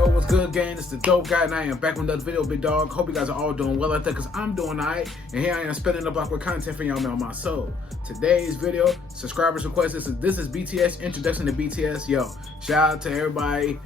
Yo, what's good, gang? It's the Dope Guy, and I am back with another video, big dog. Hope you guys are all doing well out there, because I'm doing alright. And here I am spinning the block with content for y'all, man, on my soul. Today's video, subscribers request. This is BTS, introduction to BTS. Yo, shout out to everybody,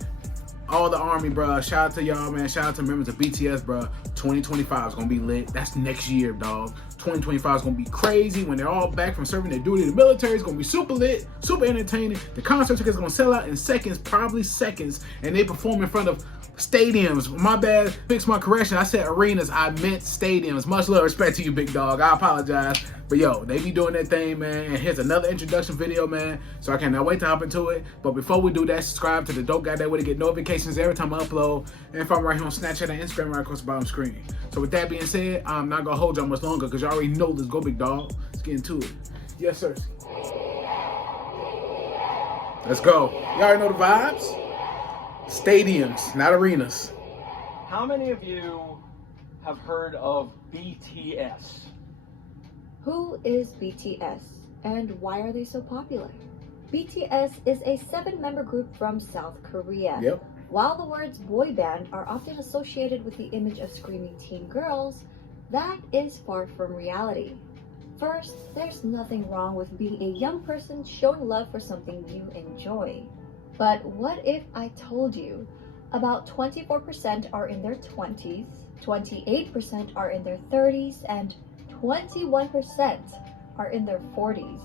all the army, bro. Shout out to y'all, man. Shout out to members of BTS, bro. 2025 is gonna be lit. That's next year, dog. 2025 is gonna be crazy when they're all back from serving their duty in the military. It's gonna be super lit, super entertaining. The concert tickets gonna sell out in seconds, probably seconds, and they perform in front of stadiums. My bad, fix my correction. I said arenas, I meant stadiums. Much love, respect to you, big dog. I apologize. But yo, they be doing that thing, man. And here's another introduction video, man. So I cannot wait to hop into it. But before we do that, subscribe to the Dope Guy. That way to get notifications every time I upload. And if I'm right here on Snapchat and Instagram, right across the bottom screen. So with that being said, I'm not gonna hold y'all much longer because y'all already know this. Go, big dog. Let's get into it. Yes, sir. Let's go. Y'all already know the vibes. Stadiums, not arenas. How many of you have heard of BTS? Who is BTS and why are they so popular? BTS is a 7-member group from South Korea. Yep. While the words boy band are often associated with the image of screaming teen girls, that is far from reality. First, there's nothing wrong with being a young person showing love for something you enjoy. But what if I told you about 24% are in their 20s, 28% are in their 30s, and 21% are in their 40s.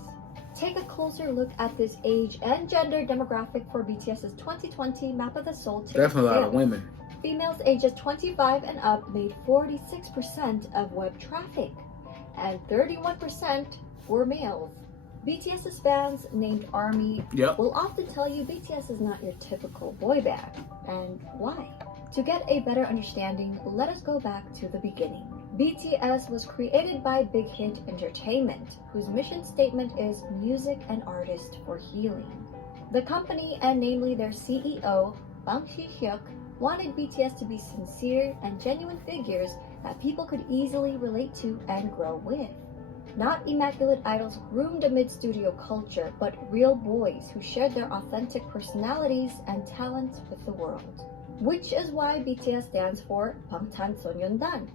Take a closer look at this age and gender demographic for BTS's 2020 Map of the Soul ticket Definitely a lot of sales. women. Females ages 25 and up made 46% of web traffic, and 31% were males. BTS's fans, named ARMY, will often tell you BTS is not your typical boy band. And why? To get a better understanding, let us go back to the beginning. BTS was created by Big Hit Entertainment, whose mission statement is music and artists for healing. The company, and namely their CEO, Bang Si-hyuk, wanted BTS to be sincere and genuine figures that people could easily relate to and grow with. Not immaculate idols groomed amid studio culture, but real boys who shared their authentic personalities and talents with the world. Which is why BTS stands for 방탄소년단,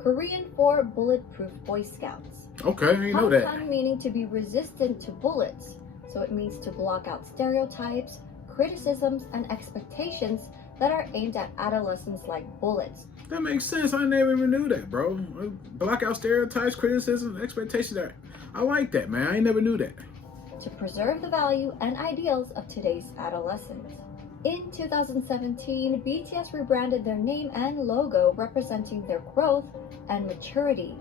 Korean for Bulletproof Boy Scouts. Okay, you know that. Bangtan meaning to be resistant to bullets, so it means to block out stereotypes, criticisms, and expectations that are aimed at adolescents like bullets. That makes sense. I never even knew that, bro. Block out stereotypes, criticism, expectations. I like that, man. I ain't never knew that. To preserve the value and ideals of today's adolescents. In 2017, BTS rebranded their name and logo representing their growth and maturity,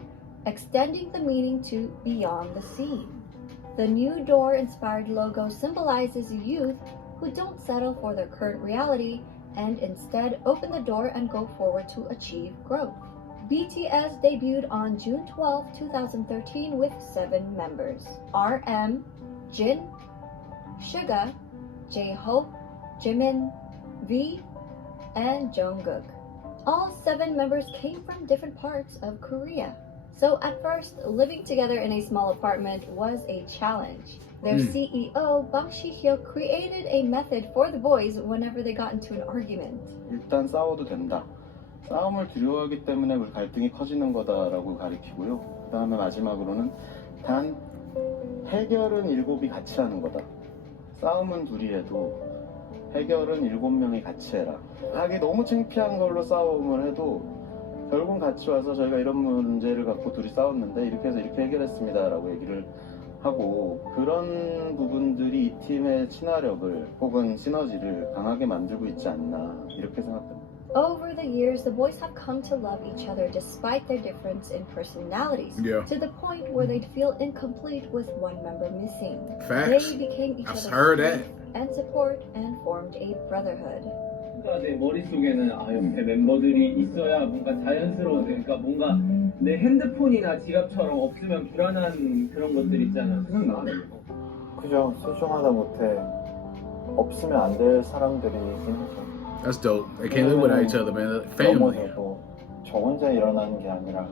extending the meaning to beyond the scene. The new door-inspired logo symbolizes youth who don't settle for their current reality and instead open the door and go forward to achieve growth. BTS debuted on June 12, 2013 with 7 members: RM, Jin, Suga, J-Hope, Jimin, V, and Jungkook. All 7 members came from different parts of Korea. So at first, living together in a small apartment was a challenge. Their CEO, Bang Si-hyuk, created a method for the boys whenever they got into an argument. 일단 싸워도 된다. 싸움을 두려워하기 때문에 우리 갈등이 커지는 거다라고 가리키고요. 그 다음에 마지막으로는 단 해결은 7이 같이 하는 거다. 싸움은 둘이 해도 해결은 7명이 같이 해라. 하기 너무 창피한 걸로 싸움을 해도 결국은 같이 와서 저희가 이런 문제를 갖고 둘이 싸웠는데 이렇게 해서 이렇게 해결했습니다라고 얘기를 하고, 그런 부분들이 이 팀의 친화력을 혹은 시너지를 강하게 만들고 있지 않나 이렇게 생각합니다. Over the years, the boys have come to love each other despite their difference in personalities, to the point where they'd feel incomplete with one member missing. Facts. They became each other's heard that. strength and support and formed a brotherhood. 내 머릿속에는 옆에 멤버들이 있어야 뭔가 자연스러운, 그러니까 뭔가 내 핸드폰이나 지갑처럼 없으면 불안한 그런 것들 있잖아. 생각나? 그죠. 소중하다 못해 없으면 안 될 사람들이긴 하죠. That's dope. They can't live without each other, man. Family. 넘어져도 저 혼자 일어나는 게 아니라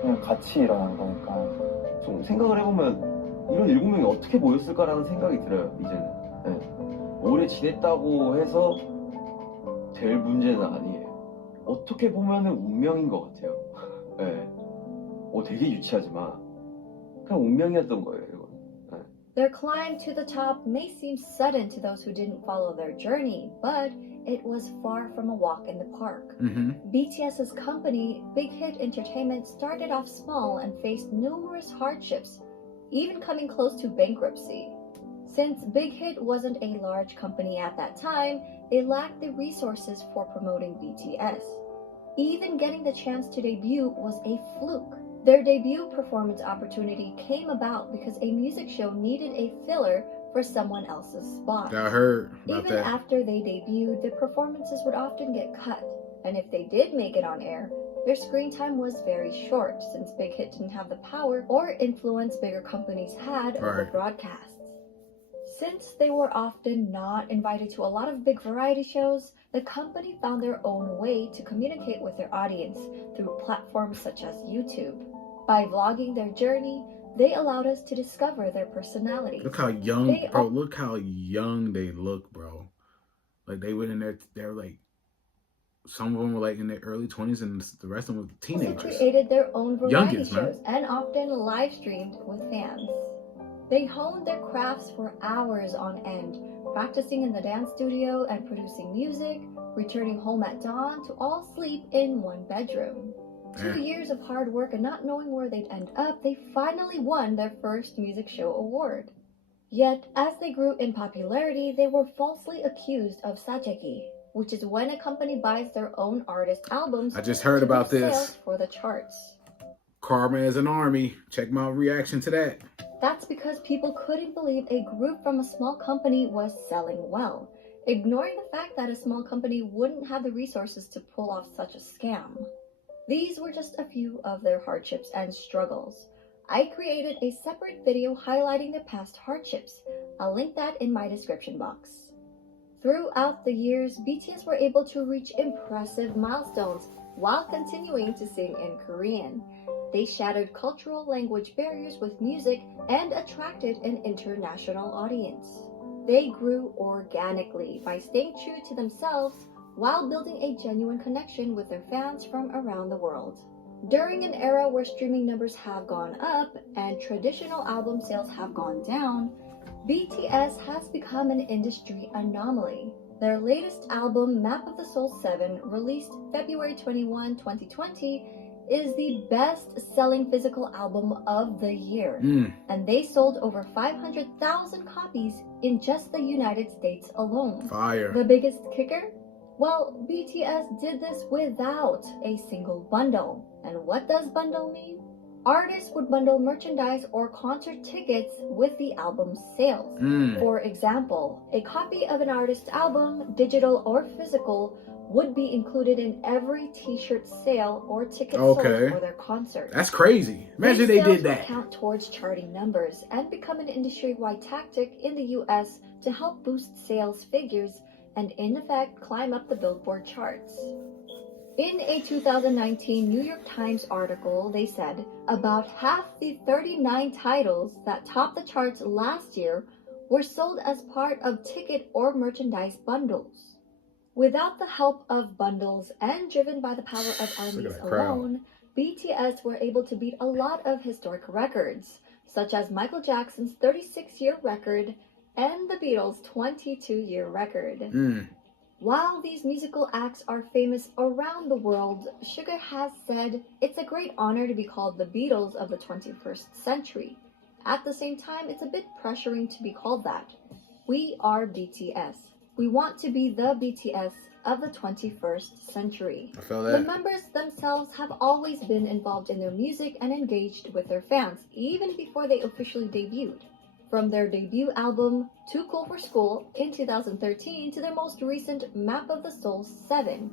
그냥 같이 일어난 거니까. 좀 생각을 해보면 이런 7명이 어떻게 모였을까라는 생각이 들어요. 이제는 오래 지냈다고 해서 될 문제는 아니에요. 어떻게 보면은 운명인 것 같아요. 네. 되게 유치하지만 그냥 운명이었던 거예요, 이건. 네. Their climb to the top may seem sudden to those who didn't follow their journey, but it was far from a walk in the park. BTS's company, Big Hit Entertainment, started off small and faced numerous hardships, even coming close to bankruptcy. Since Big Hit wasn't a large company at that time, they lacked the resources for promoting BTS. Even getting the chance to debut was a fluke. Their debut performance opportunity came about because a music show needed a filler for someone else's spot. I heard about Even that. after they debuted, the performances would often get cut, and if they did make it on air, their screen time was very short since Big Hit didn't have the power or influence bigger companies had over broadcasts. Since they were often not invited to a lot of big variety shows, the company found their own way to communicate with their audience through platforms such as YouTube. By vlogging their journey, they allowed us to discover their personalities. Look how young, look how young they look, bro. Like they went in there, they're like, some of them were like in their early 20s and the rest of them were teenagers. They created their own variety Youngins, shows and often live streamed with fans. They honed their crafts for hours on end, practicing in the dance studio and producing music, returning home at dawn to all sleep in one bedroom. 2 years of hard work and not knowing where they'd end up, they finally won their first music show award. Yet, as they grew in popularity, they were falsely accused of sajeki, which is when a company buys their own artist albums. I just heard about this. For the charts. Karma is an army. Check my reaction to that. That's because people couldn't believe a group from a small company was selling well, ignoring the fact that a small company wouldn't have the resources to pull off such a scam. These were just a few of their hardships and struggles. I created a separate video highlighting their past hardships. I'll link that in my description box. Throughout the years, BTS were able to reach impressive milestones while continuing to sing in Korean. They shattered cultural language barriers with music and attracted an international audience. They grew organically by staying true to themselves while building a genuine connection with their fans from around the world. During an era where streaming numbers have gone up and traditional album sales have gone down, BTS has become an industry anomaly. Their latest album, Map of the Soul 7, released February 21, 2020, is the best-selling physical album of the year, and they sold over 500,000 copies in just the United States alone. Fire. The biggest kicker? Well, BTS did this without a single bundle. And what does bundle mean? Artists would bundle merchandise or concert tickets with the album's sales. For example, a copy of an artist's album, digital or physical, would be included in every t-shirt sale or ticket sold for their concert. That's crazy. Imagine they did that. Would count towards charting numbers and become an industry-wide tactic in the US to help boost sales figures and in effect climb up the Billboard charts. In a 2019 New York Times article, they said about half the 39 titles that topped the charts last year were sold as part of ticket or merchandise bundles. Without the help of bundles and driven by the power of armies alone, BTS were able to beat a lot of historic records, such as Michael Jackson's 36-year record and the Beatles' 22-year record. While these musical acts are famous around the world, Suga has said it's a great honor to be called the Beatles of the 21st century. At the same time, it's a bit pressuring to be called that. We are BTS. We want to be the BTS of the 21st century. I feel that. The members themselves have always been involved in their music and engaged with their fans, even before they officially debuted. From their debut album, Too Cool for School, in 2013 to their most recent Map of the Soul 7.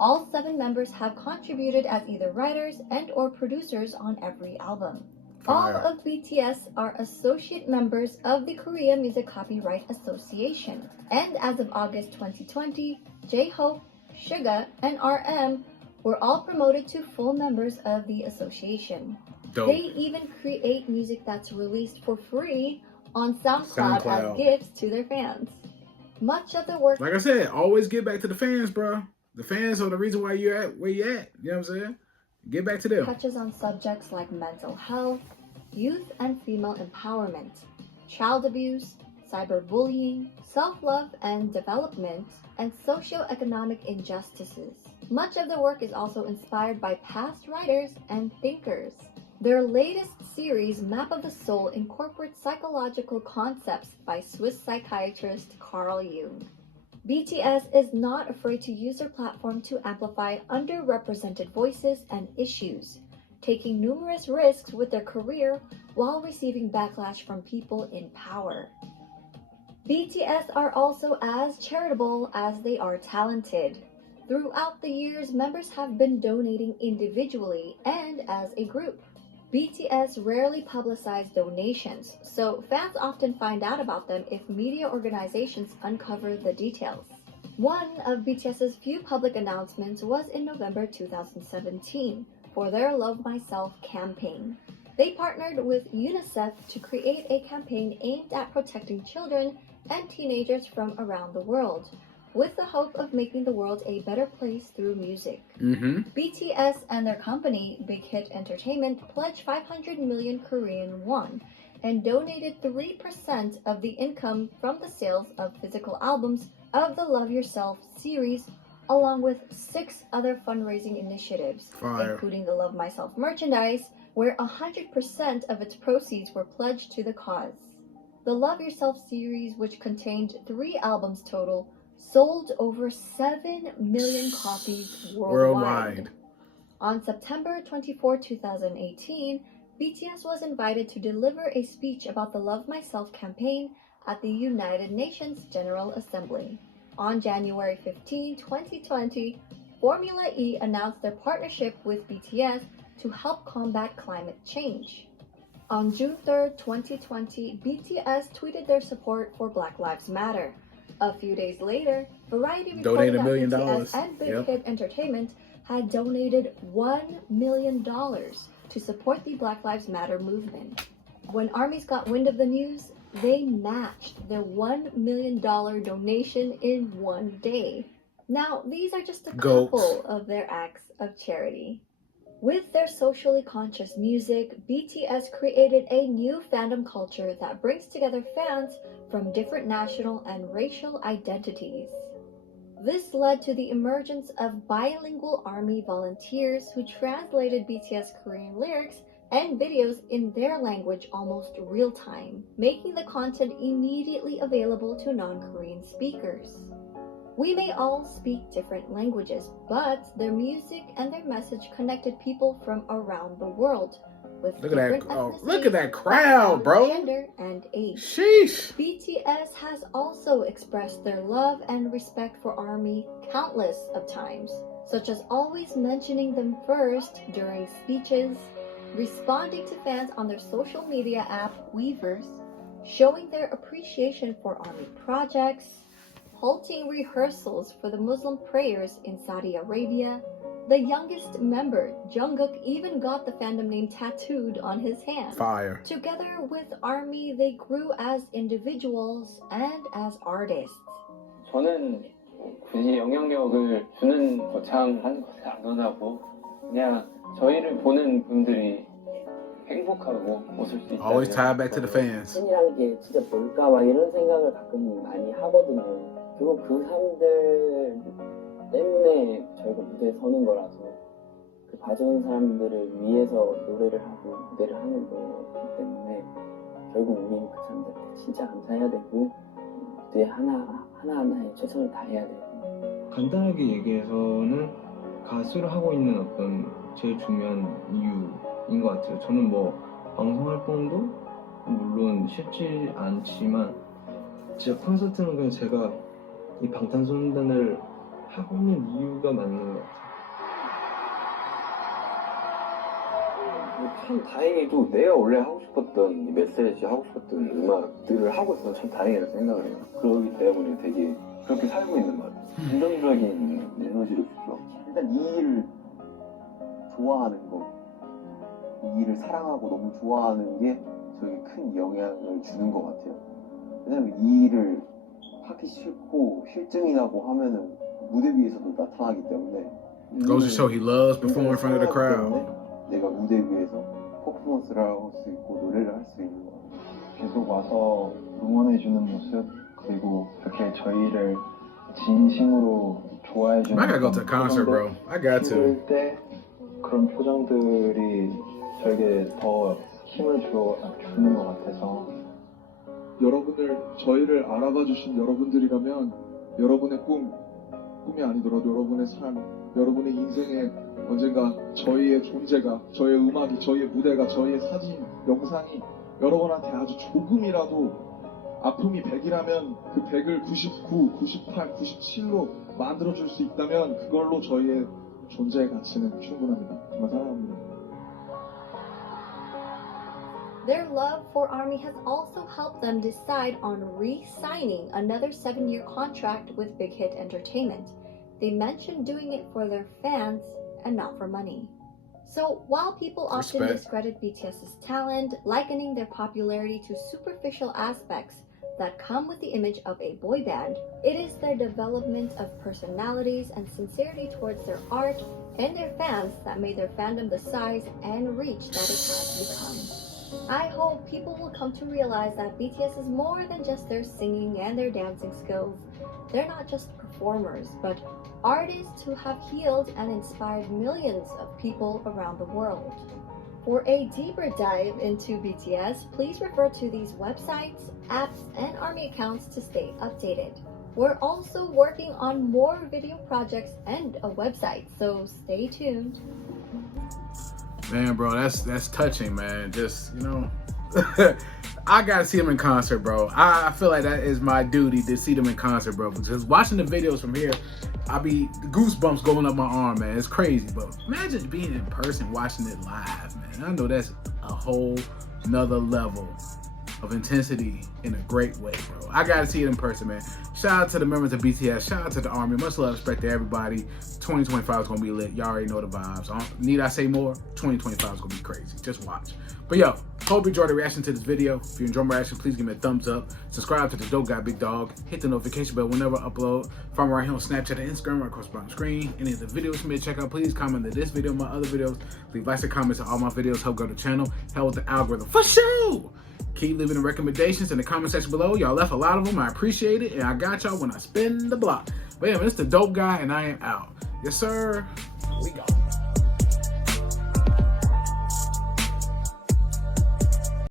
All 7 members have contributed as either writers and or producers on every album. All of BTS are associate members of the Korea Music Copyright Association. And as of August 2020, J-Hope, Suga, and RM were all promoted to full members of the association. Dope. They even create music that's released for free on SoundCloud as gifts to their fans. Much of the work, Like I said, always get back to the fans, bro. The fans are the reason why you're at where you at. You know what I'm saying? Get back to them. touches on subjects like mental health, youth and female empowerment, child abuse, cyberbullying, self-love and development, and socio-economic injustices. Much of the work is also inspired by past writers and thinkers. Their latest series, Map of the Soul, incorporates psychological concepts by Swiss psychiatrist Carl Jung. BTS is not afraid to use their platform to amplify underrepresented voices and issues, taking numerous risks with their career while receiving backlash from people in power. BTS are also as charitable as they are talented. Throughout the years, members have been donating individually and as a group. BTS rarely publicize donations, so fans often find out about them if media organizations uncover the details. One of BTS's few public announcements was in November 2017 for their Love Myself campaign. They partnered with UNICEF to create a campaign aimed at protecting children and teenagers from around the world, with the hope of making the world a better place through music. BTS and their company, Big Hit Entertainment, pledged 500 million Korean won and donated 3% of the income from the sales of physical albums of the Love Yourself series, along with 6 other fundraising initiatives, including the Love Myself merchandise, where 100% of its proceeds were pledged to the cause. The Love Yourself series, which contained 3 albums total, sold over 7 million copies worldwide. On September 24, 2018, BTS was invited to deliver a speech about the Love Myself campaign at the United Nations General Assembly. On January 15, 2020, Formula E announced their partnership with BTS to help combat climate change. On June 3, 2020, BTS tweeted their support for Black Lives Matter. A few days later, Variety reported that BTS and Big Hit Entertainment had donated $1 million to support the Black Lives Matter movement. When armies got wind of the news, they matched their $1 million donation in one day. Now, these are just a couple of their acts of charity. With their socially conscious music, BTS created a new fandom culture that brings together fans from different national and racial identities. This led to the emergence of bilingual army volunteers who translated BTS Korean lyrics and videos in their language almost real time, making the content immediately available to non-Korean speakers. We may all speak different languages, but their music and their message connected people from around the world with different ethnicities, look at that crowd, bro. Gender, and age. Sheesh. BTS has also expressed their love and respect for ARMY countless of times, such as always mentioning them first during speeches, responding to fans on their social media app Weverse, showing their appreciation for ARMY projects, halting rehearsals for the Muslim prayers in Saudi Arabia. The youngest member, Jungkook, even got the fandom name tattooed on his hand. Fire. Together with ARMY, they grew as individuals and as artists. 저는 굳이 영향력을 주는 거창한 것을 안 원하고 그냥 저희를 보는 분들이 행복하고 웃을 수 있다. Always tie back to the fans. 팬이라는 게 진짜 뭘까 막 이런 생각을 가끔 많이 하거든요. 그리고 그 사람들 때문에 저희가 무대에 서는 거라서 그 봐주는 사람들을 위해서 노래를 하고 무대를 하는 거기 때문에 결국 우리는 그 사람들한테 진짜 감사해야 되고 무대 하나하나에 최선을 다해야 되고. 간단하게 얘기해서는 가수를 하고 있는 어떤 제일 중요한 이유인 것 같아요. 저는 뭐 방송 활동도 물론 쉽지 않지만 진짜 콘서트는 그냥 제가 이 방탄소년단을 하고 있는 이유가 맞는 것 같아요. 참 다행히도 내가 원래 하고 싶었던 메시지 하고 싶었던 음악들을 하고 있어서 참 다행이라고 생각을 해요. 그러기 때문에 되게 그렇게 살고 있는 것 같아요. 긍정적인 에너지를 주죠. 일단 이 일을 좋아하는 거, 이 일을 사랑하고 너무 좋아하는 게 저에게 큰 영향을 주는 것 같아요. 왜냐면 이 일을 하기 싫고 실증이 나고 하면은 무대 위에서도 나타나기 때문에 Goes to show he loves performing in front of the crowd. 내가 무대 위에서 퍼포먼스를 할 수 있고 노래를 할 수 있는 거 계속 와서 응원해주는 모습, 그리고 이렇게 저희를 진심으로 좋아해주는 I gotta go to a concert, bro. I got to. 찍을 때 그런 표정들이 저에게 더 힘을 주는 것 같아서 저희를 알아봐 주신 여러분들이라면 여러분의 꿈이 아니더라도 여러분의 삶, 여러분의 인생에 언젠가 저희의 존재가, 저희의 음악이, 저희의 무대가, 저희의 사진, 영상이 여러분한테 아주 조금이라도 아픔이 100이라면 그 100을 99, 98, 97로 만들어줄 수 있다면 그걸로 저희의 존재의 가치는 충분합니다. 정말 사랑합니다. Their love for ARMY has also helped them decide on re-signing another 7-year contract with Big Hit Entertainment. They mentioned doing it for their fans and not for money. So while people often discredit BTS's talent, likening their popularity to superficial aspects that come with the image of a boy band, it is their development of personalities and sincerity towards their art and their fans that made their fandom the size and reach that it has become. I hope people will come to realize that BTS is more than just their singing and their dancing skills. They're not just performers, but artists who have healed and inspired millions of people around the world. For a deeper dive into BTS, please refer to these websites, apps, and ARMY accounts to stay updated. We're also working on more video projects and a website, so stay tuned. Man, bro, that's touching, man. Just, you know, I gotta see them in concert, bro. I feel like that is my duty to see them in concert, bro. Because watching the videos from here, I be goosebumps going up my arm, man. It's crazy, but imagine being in person, watching it live, man. I know that's a whole nother level of intensity in a great way, bro. I gotta see it in person, man. Shout out to the members of BTS. Shout out to the ARMY. Much love, respect to everybody. 2025 is gonna be lit. Y'all already know the vibes. Need I say more? 2025 is gonna be crazy. Just watch. But yo, hope you enjoyed the reaction to this video. If you enjoyed my reaction, please give me a thumbs up. Subscribe to the Dope Guy Big Dog. Hit the notification bell whenever I upload. From right here on Snapchat and Instagram, right across the bottom screen. Any of the videos for me to check out, please comment to this video, my other videos. Leave likes and comments on all my videos. Help grow the channel. Help with the algorithm. For sure! Keep leaving the recommendations in the comment section below. Y'all left a lot of them. I appreciate it. And I got y'all when I spin the block. But yeah, man, it's the Dope Guy, and I am out. Yes, sir. We go.